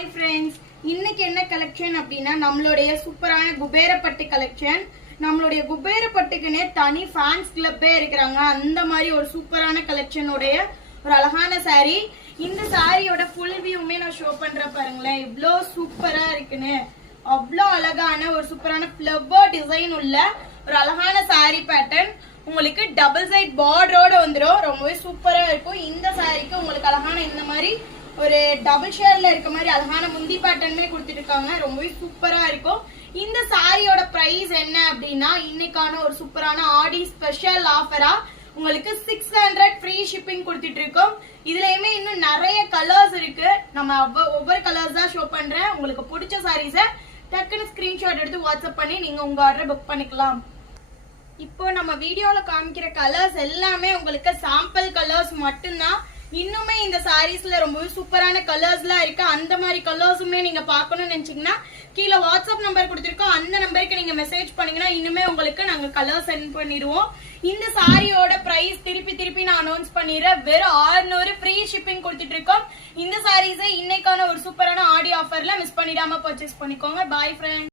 Hi friends, இன்னைக்கு என்ன collection அப்படினா நம்மளுடைய சூப்பரான குபேரப்பட்டு கலெக்ஷன். நம்மளுடைய குபேரப்பட்டுக்குனே தனி ஃபேன்ஸ் கிளப்பே இருக்குறாங்க. அந்த மாதிரி ஒரு சூப்பரான கலெக்ஷனோட ஒரு அழகான saree. இந்த சாரியோட full வியூமே நான் ஷோ பண்றேன் பாருங்களேன். இவ்ளோ சூப்பரா இருக்குன்னு. அவ்ளோ அழகான ஒரு சூப்பரான ஃப்ளவர் டிசைன் உள்ள ஒரு அழகான saree பேட்டர்ன். உங்களுக்கு டபுள் சைடு பார்டரோட வந்துரும். ரொம்பவே சூப்பரா இருக்கும். இந்த சாரிக்கு உங்களுக்கு அழகான இந்த மாதிரி ஒரு டபுள் ஷேட்ல இருக்க மாதிரி அழகான முந்தி பேட்டர்னுமே கொடுத்துட்டு இருக்காங்க. ரொம்பவே சூப்பரா இருக்கும். இந்த சாரியோட பிரைஸ் என்ன அப்படின்னா இன்னைக்கான ஒரு சூப்பரான ஆடி ஸ்பெஷல் ஆஃபரா உங்களுக்கு 600 ஃப்ரீ ஷிப்பிங் கொடுத்துட்டு இருக்கோம். இதுலயுமே இன்னும் நிறைய கலர்ஸ் இருக்கு. நம்ம ஒவ்வொரு கலர்ஸ் தான் ஷோ பண்றேன். உங்களுக்கு பிடிச்ச சாரீஸை டக்குன்னு ஸ்கிரீன்ஷாட் எடுத்து வாட்ஸ்அப் பண்ணி நீங்க உங்க ஆர்டர் புக் பண்ணிக்கலாம். இப்போ நம்ம வீடியோல காமிக்கிற கலர்ஸ் எல்லாமே உங்களுக்கு சாம்பிள் கலர்ஸ் மட்டும்தான். இன்னுமே இந்த சாரீஸ்ல ரொம்பவே சூப்பரான கலர்ஸ்லாம் இருக்கு. அந்த மாதிரி கலர்ஸுமே நீங்க பார்க்கணும்னு நினைச்சீங்கன்னா கீழே வாட்ஸ்அப் நம்பர் கொடுத்துருக்கோம். அந்த நம்பருக்கு நீங்க மெசேஜ் பண்ணீங்கன்னா இன்னுமே உங்களுக்கு நாங்க கலர் சென்ட் பண்ணிடுவோம். இந்த சாரியோட பிரைஸ் திருப்பி நான் அனௌன்ஸ் பண்ணிடுறேன். வெறும் 600 ஃப்ரீ ஷிப்பிங் கொடுத்துட்டு இருக்கோம். இந்த சாரீஸை இன்னைக்கான ஒரு சூப்பரான ஆடி ஆஃபர்ல மிஸ் பண்ணிடாம பர்ச்சேஸ் பண்ணிக்கோங்க. Bye friends.